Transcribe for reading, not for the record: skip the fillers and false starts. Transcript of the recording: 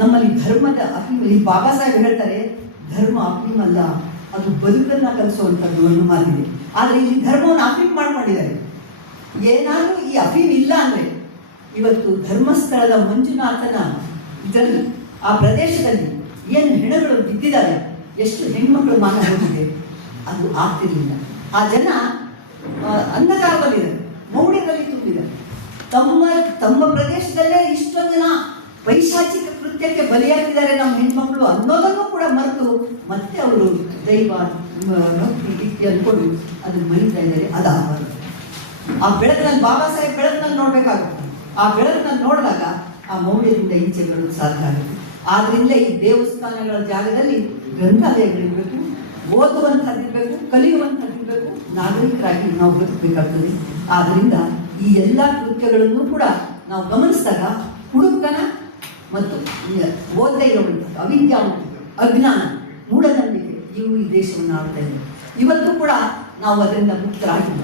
ನಮ್ಮಲ್ಲಿ ಧರ್ಮದ ಅಫೀಮಲ್ಲಿ ಬಾಬಾ ಸಾಹೇಬ್ ಹೇಳ್ತಾರೆ, ಧರ್ಮ ಅಫೀಮಲ್ಲ, ಅದು ಬದುಕನ್ನ ಕಲಿಸುವಂಥದ್ದು ಅನ್ನೋ ಮಾತಿದೆ. ಆದರೆ ಇಲ್ಲಿ ಧರ್ಮವನ್ನು ಅಫೀಮ್ ಮಾಡ್ಕೊಂಡಿದ್ದಾರೆ. ಏನಾದರೂ ಈ ಅಫೀಮ್ ಇಲ್ಲ ಅಂದರೆ ಇವತ್ತು ಧರ್ಮಸ್ಥಳದ ಮಂಜುನಾಥನ ಇದರಲ್ಲಿ ಆ ಪ್ರದೇಶದಲ್ಲಿ ಏನು ಹೆಣಗಳು ಬಿದ್ದಿದ್ದಾರೆ, ಎಷ್ಟು ಹೆಣ್ಮಕ್ಳು ಮಾನ ಹೋಗಿದೆ, ಅದು ಆಗ್ತಿರಲಿಲ್ಲ. ಆ ಜನ ಅಂಧಕಾರದಲ್ಲಿದ್ದಾರೆ, ಮೌಢ್ಯದಲ್ಲಿ ತುಂಬಿದ್ದಾರೆ. ತಮ್ಮ ಪ್ರದೇಶದಲ್ಲೇ ಇಷ್ಟೊಂದು ಜನ ಪೈಶಾಚಿಕ ಕೃತ್ಯಕ್ಕೆ ಬಲಿಯಾಗಿದ್ದಾರೆ ನಮ್ಮ ಹೆಣ್ಮಕ್ಳು ಅನ್ನೋದನ್ನು ಕೂಡ ಮರೆತು ಮತ್ತೆ ಅವರು ದೈವ ಭಕ್ತಿ ಇತ್ತಿ ಅಂದ್ಕೊಂಡು ಅದನ್ನು ಮರಿತಾ ಇದ್ದಾರೆ. ಅದಾಗಬಾರದು. ಆ ಬೆಳಕಿನಲ್ಲಿ ಬಾಬಾ ಸಾಹೇಬ್ ಬೆಳಕಿನಲ್ಲಿ ನೋಡ್ಬೇಕಾಗುತ್ತೆ. ಆ ಬೆಳಕಿನಲ್ಲಿ ನೋಡಿದಾಗ ಆ ಮೌಲ್ಯದಿಂದ ಈಚೆ ಬರೋದು ಸಾಧ್ಯ ಆಗುತ್ತೆ. ಆದ್ರಿಂದ ಈ ದೇವಸ್ಥಾನಗಳ ಜಾಗದಲ್ಲಿ ಗ್ರಂಥಾಲಯಗಳಿರಬೇಕು, ಓದುವಂಥದ್ದಿರಬೇಕು, ಕಲಿಯುವಂಥದ್ದಿರಬೇಕು, ನಾಗರಿಕರಾಗಿ ನಾವು ಬದುಕಬೇಕಾಗ್ತದೆ. ಆದ್ರಿಂದ ಈ ಎಲ್ಲ ಕೃತ್ಯಗಳನ್ನು ಕೂಡ ನಾವು ಗಮನಿಸಿದಾಗ ಹುಡುಕನ ಮತ್ತು ಓದದೇ ಇರುವಂಥದ್ದು, ಅವಿದ್ಯಾವಂತಿಕೆ, ಅಜ್ಞಾನ, ಮೂಢನಂಬಿಕೆ ಇವು ಈ ದೇಶವನ್ನು ಆಳ್ತಾ ಇವೆ. ಇವತ್ತು ಕೂಡ ನಾವು ಅದರಿಂದ ಮುಕ್ತರಾಗಿಲ್ಲ.